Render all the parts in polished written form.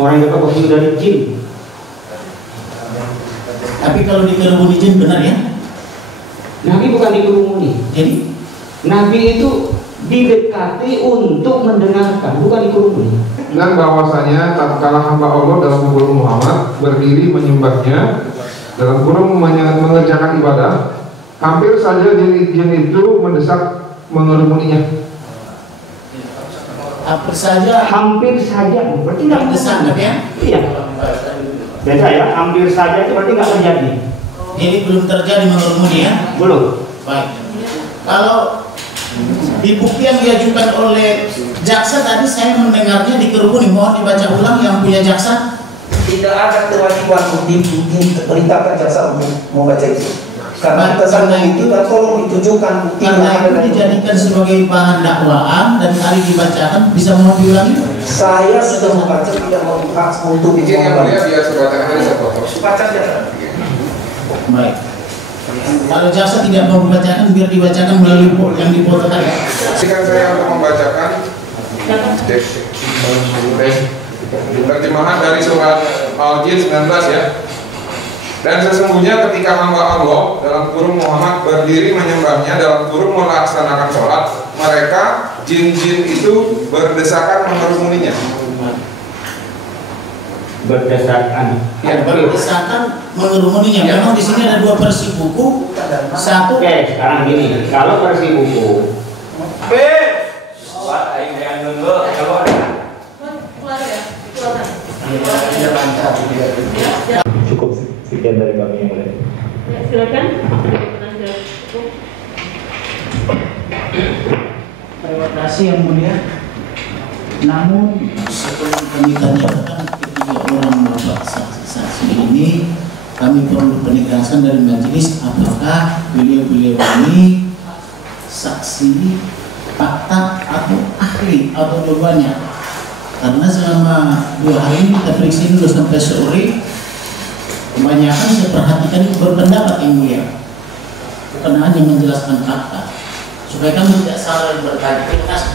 Orang yang dapat wahyu dari jin. Tapi kalau dikerumuni jin benar ya? Nabi bukan dikerumuni. Jadi Nabi itu didekati untuk mendengarkan, bukan dikerumuni. Dan bahwasanya tatkala hamba Allah dalam kurung Muhammad berdiri menyembahnya, dalam kurung mengerjakan ibadah, hampir saja jin itu mendesak mengerumuninya. Hampir saja berarti nggak mendesak ya? Iya. Beda ya, hampir saja itu berarti nggak terjadi. Jadi belum terjadi mengerumuni ya? Belum. Baik. Kalau di bukti yang diajukan oleh jaksa tadi saya mendengarnya dikerumuni, mohon dibaca ulang yang punya jaksa. Tidak ada kewajiban untuk diperintahkan jaksa untuk membaca itu. Karena keterangan itu tolong ditunjukkan bukti yang Karena itu dijadikan sebagai bahan dakwaan dan hari dibacakan, bisa mohon diulangi? Saya sudah membaca, tidak mau hak untuk Izin yang mulia biar saudara tadi saya potong. baca saja. Baik. Kalau jaksa tidak mau membacakan, biar dibacakan melalui yang dipoto tadi. Silakan saya untuk membacakan terjemahan dari surat Al-Jin 19 ya. Dan sesungguhnya ketika hamba Allah dalam kurung Muhammad berdiri menyembahnya dalam kurung melaksanakan sholat, mereka jin-jin itu berdesakan mengerumuninya. Berdesakan. Ya, berdesakan mengerumuninya. Memang di sini ada dua versi buku. Satu. Oke, sekarang gini, kalau versi buku. Kalau ada. Cukup sekian dari kami yang mulia. Ya, silakan. Terima kasih yang mulia. Namun sebelum kami tanyakan ketiga orang bapak saksi-saksi ini, kami perlu penegasan dari majelis apakah beliau-beliau ini saksi, fakta atau ahli atau dua-duanya. Karena selama 2 hari ini kita periksa dulu sampai sore, kebanyakan saya perhatikan itu berpendapat yang mulia, bukan hanya menjelaskan fakta, supaya kami tidak salah dan bertanya. Terima kasih.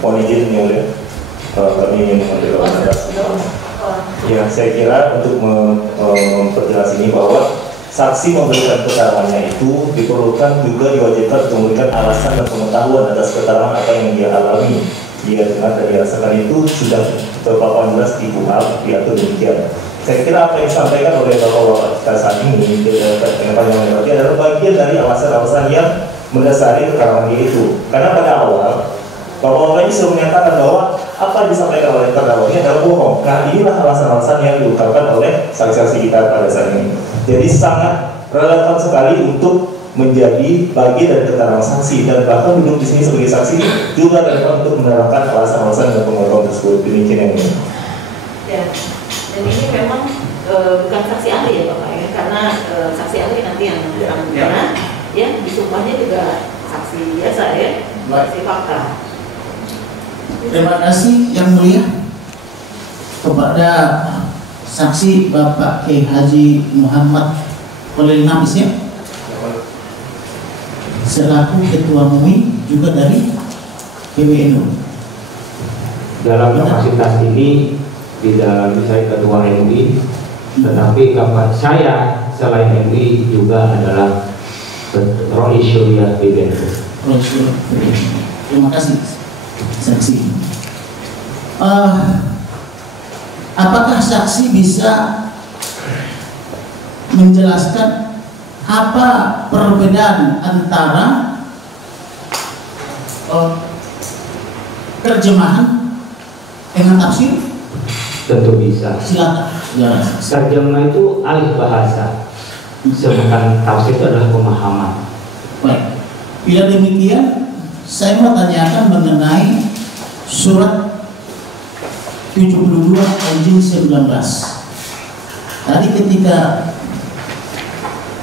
Mohon izin yang mulia, kami ingin mengambil pendapat. Ya, saya kira untuk memperjelas ini bahwa saksi memberikan keterangannya itu diperlukan juga diwajibkan untuk memberikan alasan dan pengetahuan atas keterangan apa yang dia alami, dia dengar dan dirasakan itu sudah terpampang jelas di KUHP, diatur demikian. Saya kira apa yang disampaikan oleh bapak-bapak kita saat ini berarti adalah bagian dari alasan-alasan yang mendasari keterangan dia itu. Karena pada awal bapak-bapak ini sudah menyatakan bahwa apa yang disampaikan oleh terdakwanya adalah bohong. Nah, inilah alasan-alasan yang diungkapkan oleh saksi-saksi kita pada saat ini. Jadi sangat relevan sekali untuk menjadi bagian dari keterangan saksi, dan bahkan duduk di sini sebagai saksi juga relevan untuk menerangkan alasan-alasan dan pengetahuan tersebut. Demikian yang ini. Ya, dan ini memang bukan saksi ahli ya Bapak ya, karena saksi ahli nanti yang menentukan, ya disumpahnya juga saksi biasa ya, saksi fakta. Terima kasih yang mulia kepada saksi Bapak Kiai Haji Muhammad Khalil Nafis ya, selaku Ketua MUI juga dari PBNU. Dalam kapasitas ini tidak saya Ketua MUI, tetapi kapan saya selain MUI juga adalah Rois Syuriah PBNU. Terima kasih saksi. Apakah saksi bisa menjelaskan apa perbedaan antara terjemahan dengan tafsir? Tentu bisa. Silakan. Terjemah itu alih bahasa, sedangkan tafsir itu adalah pemahaman. Baik. Bila demikian, saya mau tanyakan mengenai surat 72 Al-Jin 19. Tadi ketika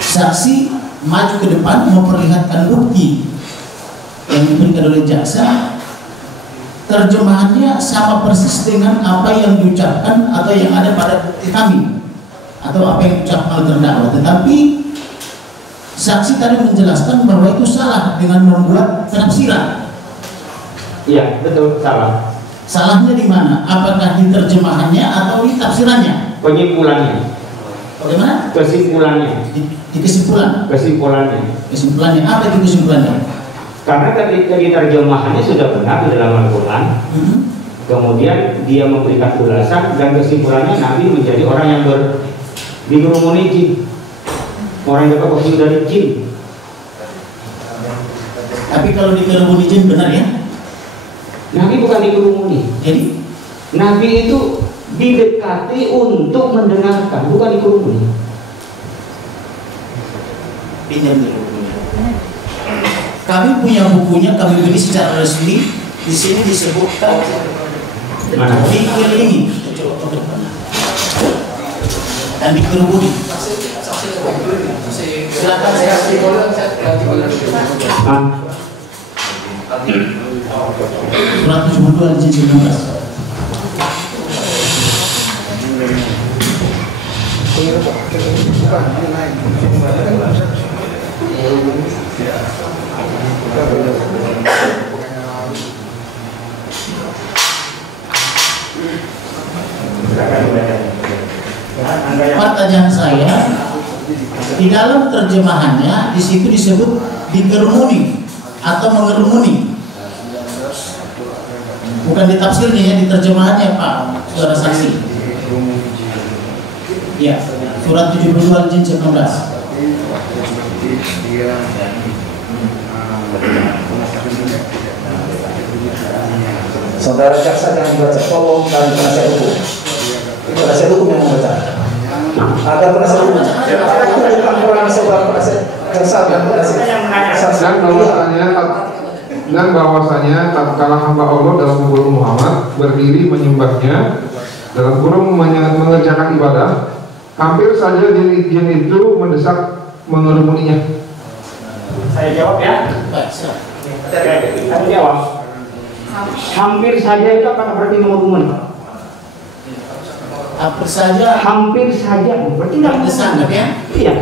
saksi maju ke depan memperlihatkan bukti yang diberikan oleh jaksa, terjemahannya sama persis dengan apa yang diucapkan atau yang ada pada bukti kami atau apa yang diucapkan oleh terdakwa. Tetapi saksi tadi menjelaskan bahwa itu salah dengan membuat penafsiran. Iya, betul, salah. Salahnya di mana? Apakah di Penyimpulannya. Bagaimana? Kesimpulannya. Di kesimpulan. Kesimpulannya. Kesimpulannya apa itu kesimpulannya? Karena ketika diterjemahannya sudah benar di dalam Al-Quran, kemudian dia memberikan ulasan dan kesimpulannya Nabi menjadi orang yang dikerumuni jin, orang yang dapat wahyu dari jin. Tapi kalau dikerumuni jin benar ya? Nabi bukan dikerumuni. Jadi Nabi itu didekati untuk mendengarkan, bukan dikerumuni. Pinjam dulu. Kami punya bukunya, kami beli secara resmi. Di sini disebutkan dikelilingi dan dikerumuni. Silakan saya Surat 72 Al-Jin 19. Pertanyaan saya, di dalam terjemahannya di situ disebut dikerumuni atau mengerumuni, bukan di tafsirnya ya, di terjemahannya Pak Saudara saksi. Ya, surat 72 Al-Jin 19. Saudara jaksa jangan dibaca, tolong dari penasihat hukum. Penasihat hukum yang membaca. Ada penasihat hukum. Itu bukan orang saudara penasihat jaksa dan penasihat. Dan bahwasanya tatkala hamba Allah dalam kurung Muhammad berdiri menyembahnya, dalam kurung mengerjakan ibadah, hampir saja jin itu mendesak mengerumuninya. Saya jawab ya. Saya jawab. Hampir saja itu apa berarti mengerumuni? Hampir saja. Hampir saja berarti nggak sangat ya? Iya.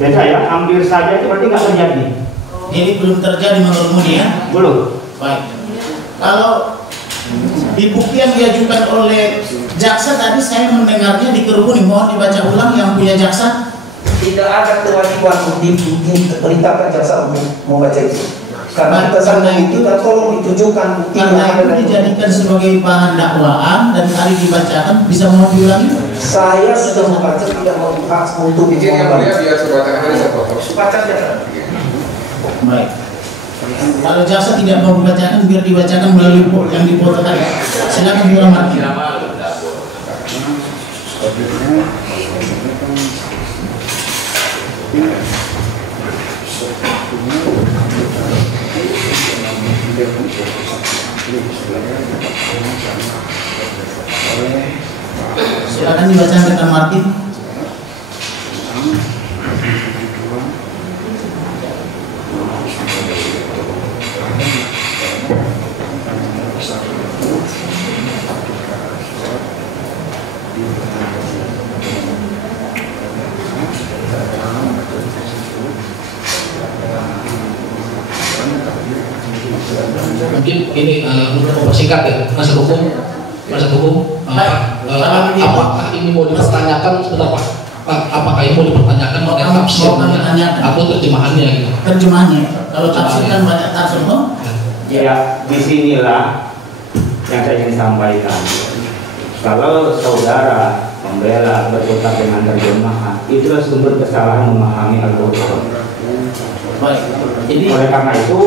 Beda ya. Hampir saja itu berarti nggak terjadi. Jadi belum terjadi mengerumuni ya? Belum. Baik. Kalau di buku yang diajukan oleh jaksa tadi saya mendengarnya dikerumuni. Mohon dibaca ulang yang punya jaksa. Tidak ada kewajiban untuk diperintahkan jaksa untuk membaca itu. Karena kesannya itu dan tolong ditunjukkan buktinya. Karena itu dijadikan sebagai bahan dakwaan dan hari dibacakan, bisa mohon diulangi? Saya sudah membaca, tidak mau hak untuk izin yang mulia biar saya bacakan dari saya foto. Baca saja. Baik. Kalau jaksa tidak mau membacakan, biar dibacakan melalui yang dipoto tadi. Silakan diulang lagi. Silakan dibacakan rekan Martin. Mungkin ini untuk mempersingkat ya, penasihat hukum, apakah ini mau dipertanyakan sebentar Pak? Apakah ini mau dipertanyakan mengenai tafsirnya atau terjemahannya gitu? Terjemahannya, kalau tafsir kan banyak tafsir toh? Ya, disinilah yang saya ingin sampaikan. Kalau saudara membela berkutat dengan terjemahan, itulah sumber kesalahan memahami Al-Quran. Baik. Jadi oleh karena itu,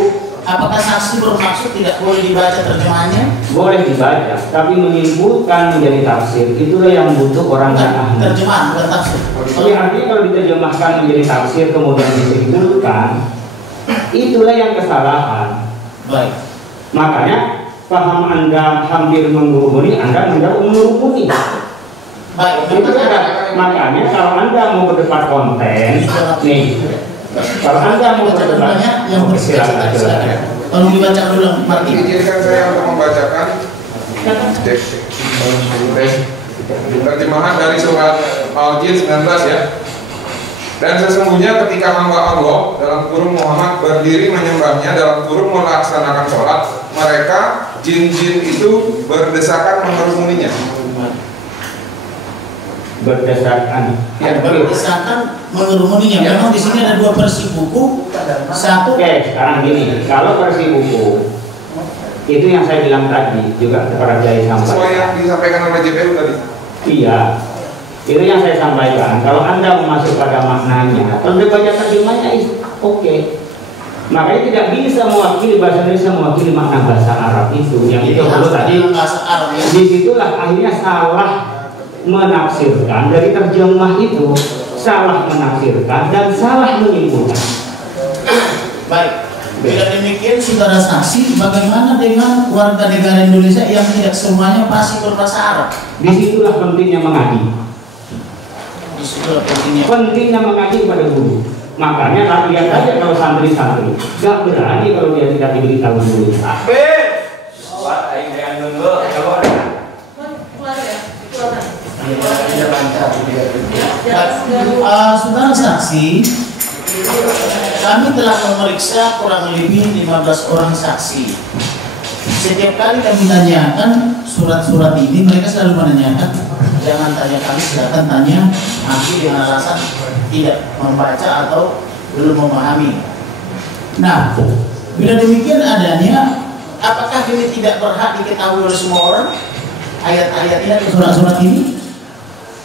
apakah saksi bermaksud tidak boleh dibaca terjemahannya? boleh dibaca, tapi menyimpulkan menjadi tafsir itulah yang butuh orang yang ahli. Terjemahan bukan tafsir. Jadi artinya kalau diterjemahkan menjadi tafsir kemudian disimpulkan, itulah yang kesalahan. Baik. Makanya paham Anda hampir mengerumuni, Anda menjauh mengerumuni. Baik. Itu makanya kalau Anda mau berdebat konten, nih. Kalau Anda mau berdebat, yang silakan. Tolong dibaca ulang, Martin. Izinkan saya untuk membacakan terjemahan dari surat Al-Jin 19 ya. Dan sesungguhnya ketika hamba Allah dalam kurung Muhammad berdiri menyembahnya dalam kurung melaksanakan sholat, mereka jin-jin itu berdesakan mengerumuninya. berdasarkan mengerumuninya. Memang di sini ada 2 versi buku. Satu. Oke, sekarang gini, kalau versi buku itu yang saya bilang tadi juga kepada Kiai Sesuai sampaikan. yang disampaikan oleh JPU tadi. Iya, itu yang saya sampaikan. Kalau Anda masuk pada maknanya, kalau dia baca terjemahnya oke. Makanya tidak bisa mewakili bahasa Indonesia, mewakili makna bahasa Arab itu. Yang itu perlu tadi. Disitulah akhirnya salah menafsirkan dari terjemah itu, salah menafsirkan dan salah menyimpulkan. Baik. Bila demikian, saudara saksi, bagaimana dengan warga negara Indonesia yang tidak semuanya pasti berbahasa Arab? Disitulah pentingnya mengaji. Disitulah pentingnya mengaji kepada guru. Makanya lihat aja kalau santri-santri gak berani kalau dia tidak diberitahu dulu. Saudara saksi, kami telah memeriksa kurang lebih 15 orang saksi. Setiap kali kami tanyakan surat-surat ini, mereka selalu menanyakan, jangan tanya kami, silakan tanya ahli dengan alasan tidak membaca atau belum memahami. Nah, bila demikian adanya, apakah ini tidak berhak diketahui oleh semua orang? Ayat-ayat ini atau surat-surat ini?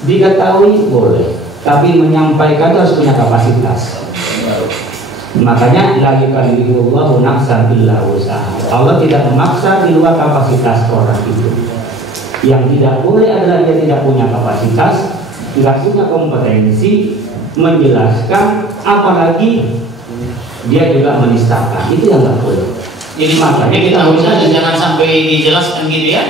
Diketahui boleh, tapi menyampaikan harus punya kapasitas. Makanya la yukallifullahu nafsan illa wus'aha. Allah tidak memaksa di luar kapasitas orang itu. Yang tidak boleh adalah dia tidak punya kapasitas, tidak punya kompetensi menjelaskan, apalagi dia juga menistakan. Itu yang nggak boleh. Jadi makanya kita harus saja jangan sampai dijelaskan gitu ya.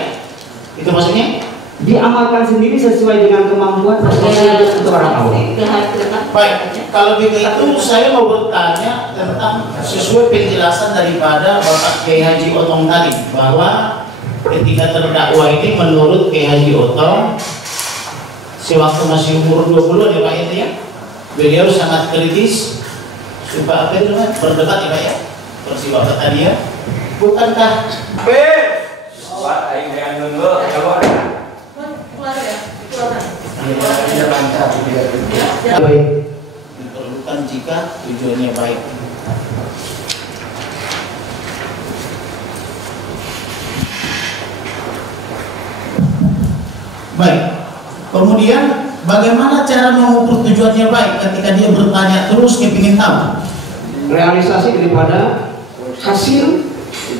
Itu maksudnya diamalkan sendiri sesuai dengan kemampuan untuk orang awam. Baik, kalau begitu saya mau bertanya tentang sesuai penjelasan daripada Bapak Kiai Haji Otong tadi, bahwa ketika terdakwa ini menurut Kiai Haji Otong sewaktu masih umur 20 ya Pak itu ya, beliau sangat kritis suka apa itu berdebat ya Pak ya, versi Bapak tadi ya. Bukankah diperlukan jika tujuannya baik. Baik. Kemudian bagaimana cara mengukur tujuannya baik ketika dia bertanya terus kepingin tahu realisasi daripada hasil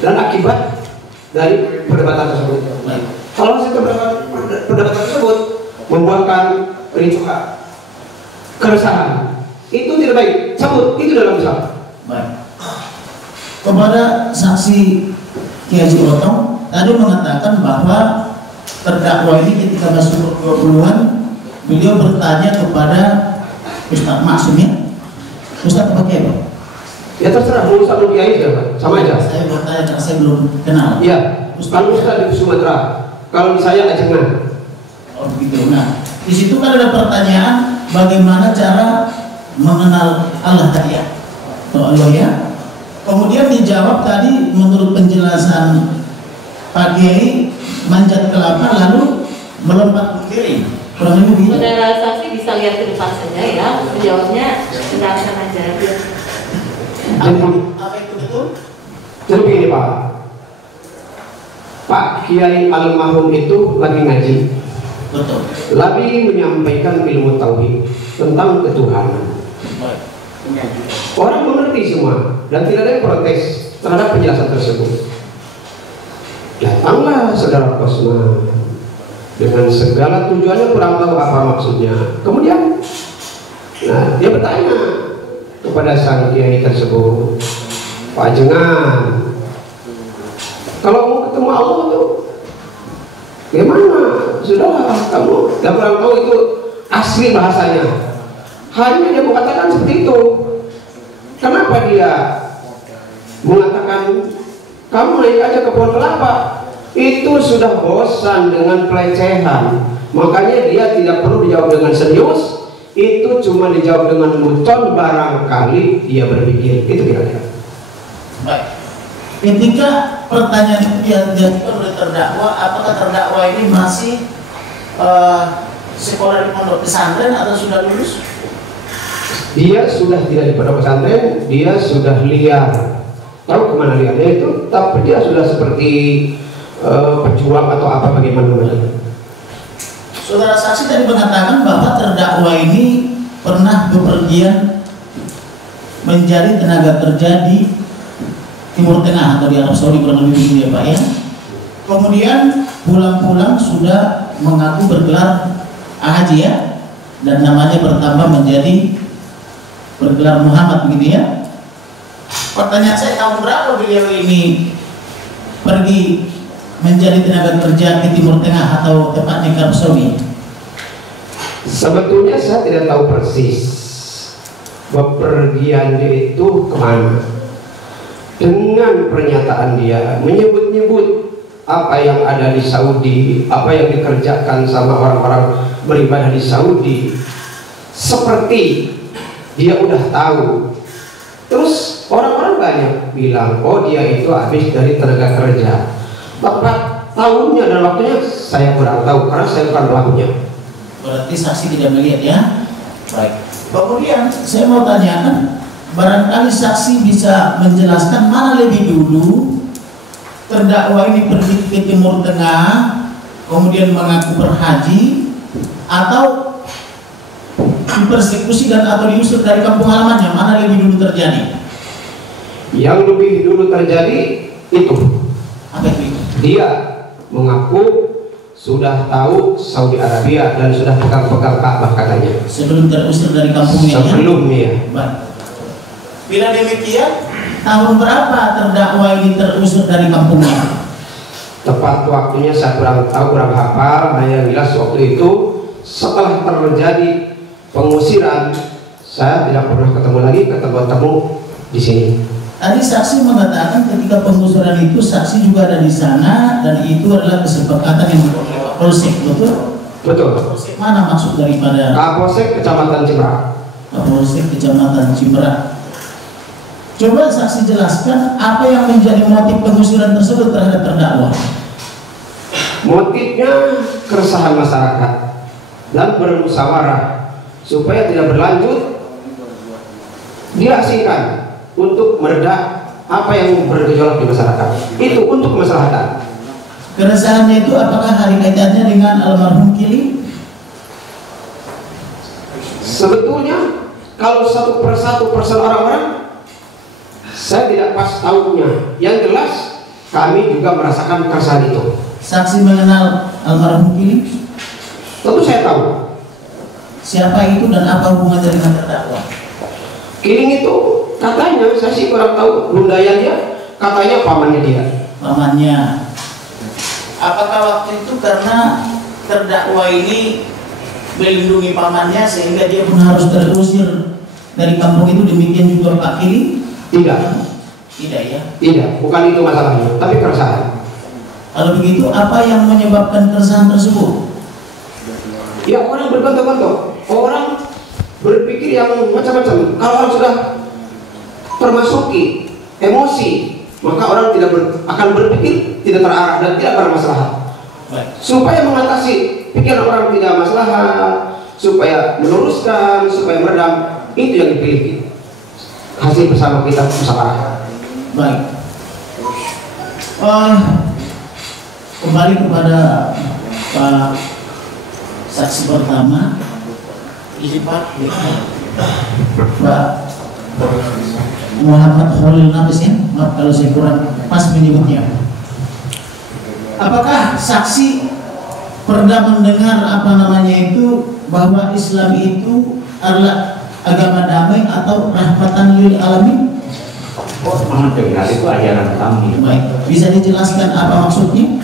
dan akibat dari perdebatan tersebut. Baik. Kalau hasil perdebatan tersebut membuahkan kericuhan, keresahan, itu tidak baik. Cabut itu dalam Islam. Baik. Kepada saksi Kiai Haji Otong tadi mengatakan bahwa terdakwa ini ketika masuk 20-an beliau bertanya kepada Ustaz Maksum ya, Ustaz apa Kiai Pak? Ya terserah, mau Ustaz mau Kiai sama aja. Saya bertanya karena saya belum kenal. Iya. Kalau Ustaz di Sumatera, kalau di saya Ajengan. Oh begitu. Nah, di situ kan ada pertanyaan bagaimana cara mengenal Allah tadi ya, atau Allah ya. Kemudian dijawab tadi menurut penjelasan Pak Kiai manjat kelapa lalu melompat ke kiri. Kurang lebih begitu. Saudara saksi bisa lihat ke depan saja ya, menjawabnya silahkan aja. Apa itu betul? Jadi begini Pak, Pak Kiai almarhum itu lagi ngaji. Betul. Lagi menyampaikan ilmu tauhid tentang ketuhanan. Orang mengerti semua dan tidak ada yang protes terhadap penjelasan tersebut. Datanglah saudara Kosma dengan segala tujuannya, kurang tahu apa maksudnya. Kemudian, nah dia bertanya kepada sang kiai tersebut, Pak Jengan, kalau mau ketemu Allah tuh gimana? Sudahlah, kamu dan kurang tahu itu asli bahasanya. Hanya dia mengatakan seperti itu. Kenapa dia mengatakan kamu naik aja ke pohon kelapa? Itu sudah bosan dengan pelecehan. Makanya dia tidak perlu dijawab dengan serius. Itu cuma dijawab dengan lucu, barangkali dia berpikir. Itu kira-kira. Baik. Ketika pertanyaan itu diajukan oleh terdakwa, apakah terdakwa ini masih sekolah di pondok pesantren atau sudah lulus? Dia sudah tidak di pondok pesantren, dia sudah liar. Tahu kemana liarnya itu? Tapi dia sudah seperti pejuang atau apa bagaimana? Saudara saksi tadi mengatakan bahwa terdakwa ini pernah bepergian menjadi tenaga kerja di Timur Tengah atau di Arab Saudi kurang lebih begitu ya Pak ya. Kemudian pulang-pulang sudah mengaku bergelar haji ya, dan namanya bertambah menjadi bergelar Muhammad begitu ya. Pertanyaan saya, tahun berapa beliau ini pergi menjadi tenaga kerja di Timur Tengah atau tepatnya di Arab Saudi? Sebetulnya saya tidak tahu persis bepergiannya itu kemana. Dengan pernyataan dia menyebut-nyebut apa yang ada di Saudi, apa yang dikerjakan sama orang-orang beribadah di Saudi, seperti dia udah tahu. Terus orang-orang banyak bilang, oh dia itu habis dari tenaga kerja. Tepat tahunnya dan waktunya saya kurang tahu karena saya bukan pelakunya. Berarti saksi tidak melihat ya. Baik. Kemudian saya mau tanyakan, barangkali saksi bisa menjelaskan mana lebih dulu terdakwa ini pergi ke Timur Tengah kemudian mengaku berhaji, atau dipersekusi dan atau diusir dari kampung halamannya? Mana lebih dulu terjadi? Yang lebih dulu terjadi itu. Apa itu? Dia mengaku sudah tahu Saudi Arabia dan sudah pegang-pegang Ka'bah katanya. Sebelum terusir dari kampungnya. Sebelumnya. Ya? Baik. Bila demikian, tahun berapa terdakwa ini terusir dari kampungnya? Tepat waktunya saya kurang tahu, kurang hafal. Hanya jelas waktu itu setelah terjadi pengusiran, saya tidak pernah ketemu lagi, ketemu di sini. Tadi saksi mengatakan ketika pengusuran itu saksi juga ada di sana dan itu adalah kesepakatan yang dilakukan oleh Kapolsek, betul? Betul. Kapolsek mana maksud daripada? Kapolsek Kecamatan Cimerak. Kapolsek Kecamatan Cimerak. Coba saksi jelaskan apa yang menjadi motif pengusuran tersebut terhadap terdakwa. Motifnya keresahan masyarakat dan bermusyawarah supaya tidak berlanjut, diasingkan untuk meredak apa yang bergejolak di masyarakat. Itu untuk kemaslahatan. Keresahannya itu apakah hari kaitannya dengan almarhum Kili? Sebetulnya kalau satu persatu orang-orang saya tidak pas tahunya. Yang jelas kami juga merasakan keresahan itu. Saksi mengenal almarhum Kili? Tentu saya tahu. Siapa itu dan apa hubungannya dengan terdakwa? Kiling itu katanya, saya sih kurang tahu bundayan dia, katanya pamannya dia. Pamannya. Apakah waktu itu karena terdakwa ini melindungi pamannya sehingga dia pun harus terusir dari kampung itu, demikian juga Pak Kili? Tidak. Tidak ya? Tidak, bukan itu masalahnya, tapi keresahan. Kalau begitu, apa yang menyebabkan keresahan tersebut? Ya orang bergontok-gontok, orang berpikir yang macam-macam. Kalau orang sudah termasuki emosi, maka orang tidak akan berpikir tidak terarah dan tidak bermaslahat. Supaya mengatasi pikiran orang tidak maslahat, supaya meluruskan, supaya meredam, itu yang dipilih. Hasil bersama kita musyawarah. Baik. Kembali kepada Pak saksi pertama, ini Pak Muhammad Khalil Nafis ya, maaf kalau saya kurang pas menyebutnya. Apakah saksi pernah mendengar apa namanya itu bahwa Islam itu adalah agama damai atau rahmatan lil alamin? Oh, mendengar itu ajaran kami. Baik, bisa dijelaskan apa maksudnya?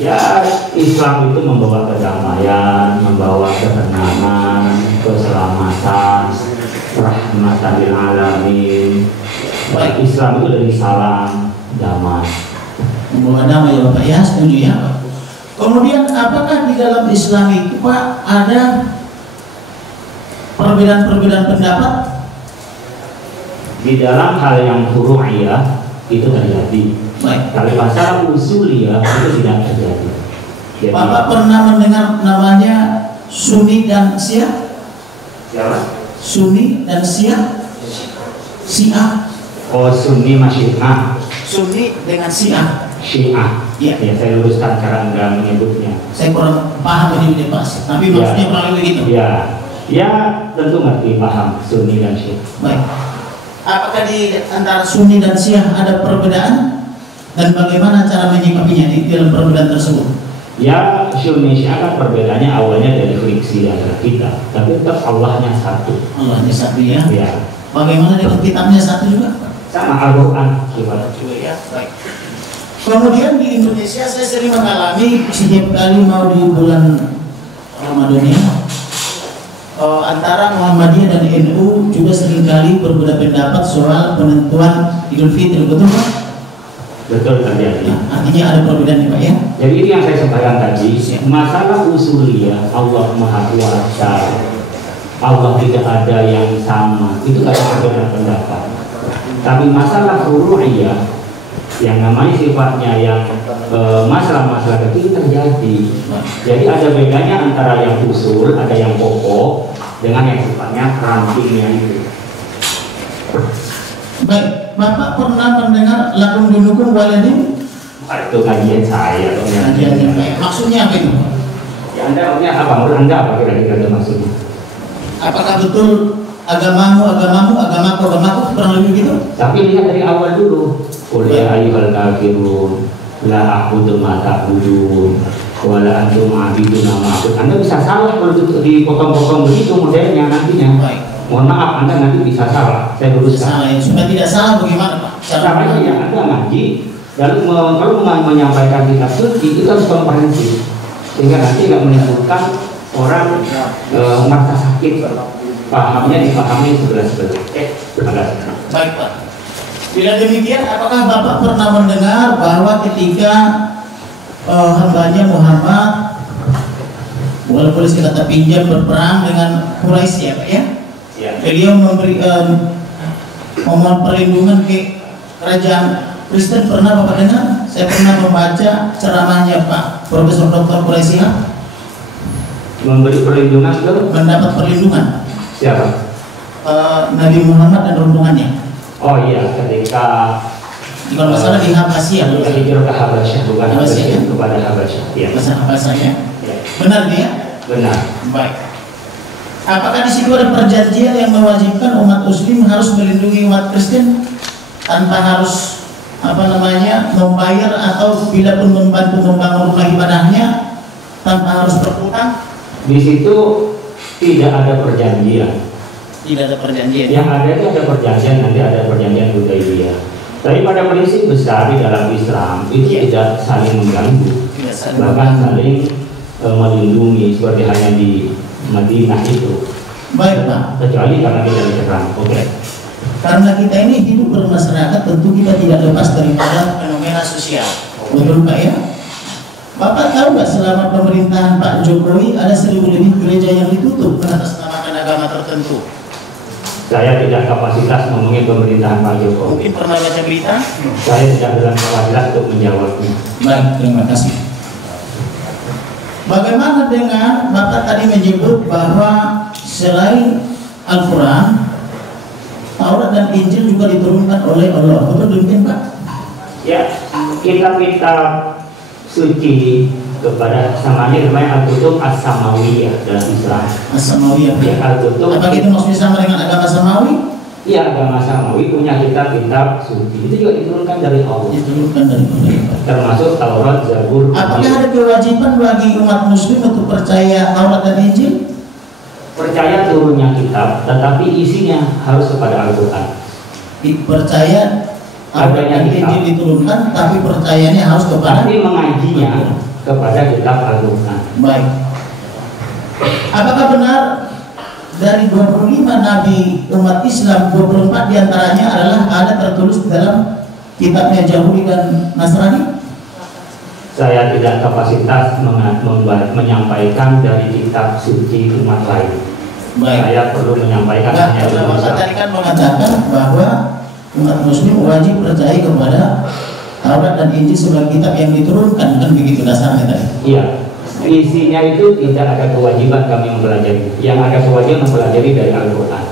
Ya, Islam itu membawa kedamaian, membawa ketenangan, keselamatan, rahmatan lil alamin. Baik, Islam itu dari salam damai. Membawa damai ya Bapak ya, setuju ya. Kemudian apakah di dalam Islam itu Pak ada perbedaan-perbedaan pendapat? Di dalam hal yang furu'iyah itu terjadi. Baik. Tapi masalah usuliyah itu tidak terjadi. Jadi, Bapak pernah mendengar namanya Sunni dan Syiah? Sunni dan Syiah? Syiah. Oh, Sunni Syiah. Sunni dengan Syiah. Syiah. Ya. Ya, saya luruskan cara Anda menyebutnya. Saya kurang paham ini Pak, tapi maksudnya kurang lebih begitu. Ya, ya tentu ngerti paham Sunni dan Syiah. Baik. Apakah di antara Sunni dan Syiah ada perbedaan dan bagaimana cara menyikapinya di dalam perbedaan tersebut? Ya, Sunni Syiah kan perbedaannya awalnya dari friksi antara kita, tapi tetap Allahnya satu. Allahnya satu ya. Ya. Bagaimana dengan kitabnya satu juga? Sama Al-Quran gimana? Juga ya. Baik. Kemudian di Indonesia saya sering mengalami setiap kali mau di bulan Ramadan ini antara Muhammadiyah dan NU juga seringkali berbeda pendapat soal penentuan Idul Fitri, betul Pak? Betul terjadi. Nah, artinya ada perbedaan ya Pak ya? Jadi ini yang saya sampaikan tadi, masalah usuliyah Allah Maha Kuasa, Allah tidak ada yang sama, itu kan perbedaan pendapat. Tapi masalah furu'iyah yang namanya sifatnya yang masalah-masalah kecil terjadi. Jadi ada bedanya antara yang usul, ada yang pokok dengan yang sifatnya rampingnya itu. Baik, Bapak pernah mendengar lakum dinukum walidin? Itu kajian saya. Kajiannya baik. Maksudnya apa itu? Ya Anda maksudnya apa? Menurut Anda apa kira-kira maksudnya? Apakah betul agamamu, agamaku, kurang lebih gitu? Tapi lihat dari awal dulu. Qul ya ayyuhal kafirun la a'budu ma ta'budun wa la antum 'abiduna ma a'budu. Anda bisa salah kalau dipotong-potong begitu modelnya nantinya. Baik. Mohon maaf, Anda nanti bisa salah. Saya luruskan. Salah ya. Supaya tidak salah bagaimana Pak? Caranya yang Anda ngaji, lalu kalau menyampaikan kitab suci itu harus komprehensif, sehingga nanti nggak menimbulkan orang merasa sakit. Pahamnya dipahami sebelah-sebelah. Terima kasih. Baik Pak. Bila demikian, apakah Bapak pernah mendengar bahwa ketika hambanya Muhammad, bukan polisi kata pinjam, berperang dengan Quraisy ya Pak ya? Ya. Beliau memberikan mohon perlindungan ke kerajaan Kristen, pernah Bapak dengar? Saya pernah membaca ceramahnya Pak Profesor Dr. Quraisy Memberi perlindungan ke mendapat perlindungan siapa? Nabi Muhammad dan rombongannya. Oh iya, ketika Kalau nggak salah di Habasyah. hijrah ke Habasyah, bukan Habasyah, ya? kepada Habasyah. Ya. Bahasa Habasyah ya. Ya. Benar dia? Benar. Baik. Apakah di situ ada perjanjian yang mewajibkan umat Muslim harus melindungi umat Kristen tanpa harus membayar atau bila pun membantu membangun rumah ibadahnya tanpa harus berhutang? Di situ tidak ada perjanjian. Tidak ada perjanjian. Yang ada itu ada perjanjian, nanti ada perjanjian Hudaybiyah. Tapi pada prinsip besar di dalam Islam itu tidak saling mengganggu, bahkan saling melindungi seperti hanya di Madinah itu. Baik Pak. Kecuali karena kita diserang. Oke. Karena kita ini hidup bermasyarakat, tentu kita tidak lepas daripada fenomena sosial. Betul Pak ya? Bapak tahu nggak selama pemerintahan Pak Jokowi ada 1.000 lebih gereja yang ditutup mengatasnamakan agama tertentu? Saya tidak kapasitas ngomongin pemerintahan Pak Jokowi. Mungkin pernah baca berita? Saya tidak dalam kapasitas untuk menjawabnya. Baik, terima kasih. Bagaimana dengan Bapak tadi menyebut bahwa selain Al-Quran, Taurat dan Injil juga diturunkan oleh Allah? Betul demikian Pak? Ya, kitab-kitab suci kepada namanya Al-Kutub As-Samawiyah dalam Islam. As-Samawiyah. Ya, Al-Kutub. Apakah itu maksudnya sama dengan agama Samawi? Iya, agama Samawi punya kitab-kitab suci. Itu juga diturunkan dari Allah. Diturunkan dari Allah. Termasuk Taurat, Zabur. Apakah ada kewajiban bagi umat Muslim untuk percaya Taurat dan Injil? Percaya turunnya kitab, tetapi isinya harus kepada Al-Quran. Percaya Taurat dan Injil diturunkan, tapi percayanya harus kepada. Tapi mengajinya kepada kitab Al-Quran. Baik. Apakah benar dari 25 nabi umat Islam, 24 diantaranya adalah ada tertulis dalam kitabnya Yahudi dan Nasrani? Saya tidak kapasitas menyampaikan dari kitab suci umat lain. Baik. Saya perlu menyampaikan hanya Bapak tadi kan mengatakan bahwa umat Muslim wajib percaya kepada Taurat dan Injil sebagai kitab yang diturunkan, kan begitu dasarnya tadi? Iya. Isinya itu tidak ada kewajiban kami mempelajari. Yang ada kewajiban mempelajari dari Al-Quran.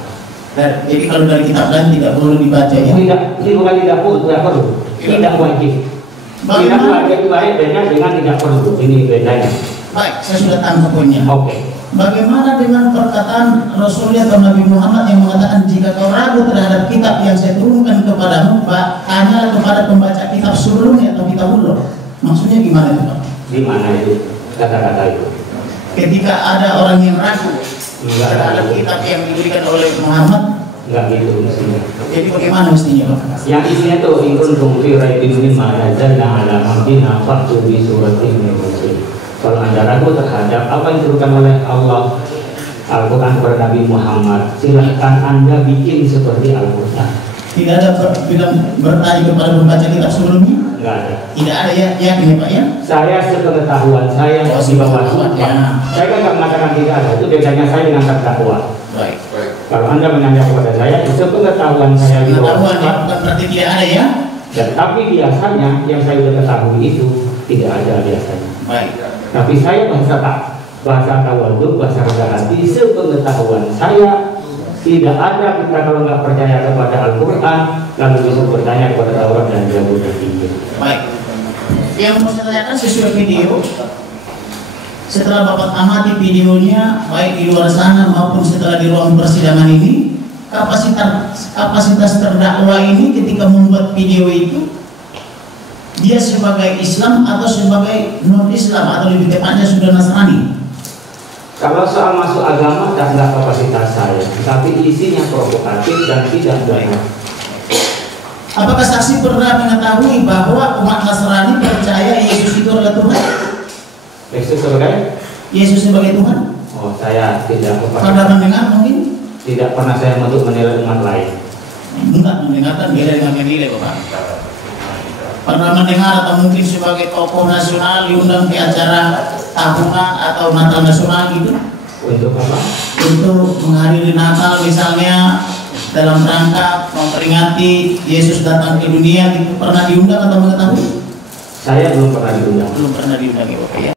Jadi kalau dari kitab lain tidak perlu dibaca ya? Tidak, bukan tidak perlu. Tidak wajib. Tidak wajib itu beda dengan tidak perlu. Ini bedanya. Baik, saya sudah tangkap poinnya. Oke. Bagaimana dengan perkataan Rasulullah atau Nabi Muhammad yang mengatakan jika kau ragu terhadap kitab yang saya turunkan kepadamu, tanyalah kepada pembaca kitab sebelumnya atau kitab ulul. Maksudnya gimana itu Pak? Di mana itu kata-kata itu? Ketika ada orang yang ragu terhadap kitab yang diberikan oleh Muhammad, enggak gitu mestinya. jadi bagaimana mestinya Pak? Yang isinya itu ikun tumfi raibin mimma nazzalna ala abdina fa'tu bi suratin min muslim. Kalau Anda ragu terhadap apa yang diturunkan oleh Allah Al-Quran kepada Nabi Muhammad, silahkan Anda bikin seperti Al-Quran. Tidak ada bilang bertanya kepada pembaca kitab sebelumnya? Enggak ada. Tidak ada ya, yakin ya Pak ya? Saya sepengetahuan saya di bawah sumpah. Saya kan nggak mengatakan tidak ada. Itu bedanya saya dengan terdakwa. Baik. Kalau Anda menanya kepada saya, itu sepengetahuan saya di bawah Pengetahuan ya, sumpah. bukan berarti tidak ada ya? Dan tapi biasanya yang saya sudah ketahui itu tidak ada biasanya. Baik. Tapi saya bahasa tawadhu, bahasa rendah hati, sepengetahuan saya tidak ada kita kalau nggak percaya kepada Al-Quran lalu bisa bertanya kepada Taurat dan Zabur dan Injil. Baik. Yang mau saya tanyakan sesuai video. Setelah Bapak amati videonya, baik di luar sana maupun setelah di ruang persidangan ini, kapasitas terdakwa ini ketika membuat video itu, dia sebagai Islam atau sebagai non-Islam atau lebih tepatnya sudah Nasrani? Kalau soal masuk agama, tidak kapasitas saya, tapi isinya provokatif dan tidak benar. Apakah saksi pernah mengetahui bahwa umat Nasrani percaya Yesus itu adalah Tuhan? Yesus sebagai? Yesus sebagai Tuhan? Oh, saya tidak Pernah mendengar mungkin? Tidak pernah saya untuk menilai umat lain. Enggak, mendengarkan beda dengan menilai Bapak. Pernah mendengar atau mungkin sebagai tokoh nasional diundang ke acara tahunan atau Natal nasional gitu? Untuk apa? Untuk menghadiri Natal misalnya dalam rangka memperingati Yesus datang ke dunia gitu, pernah diundang atau mengetahui? Saya belum pernah diundang. Belum pernah diundang ya Bapak ya.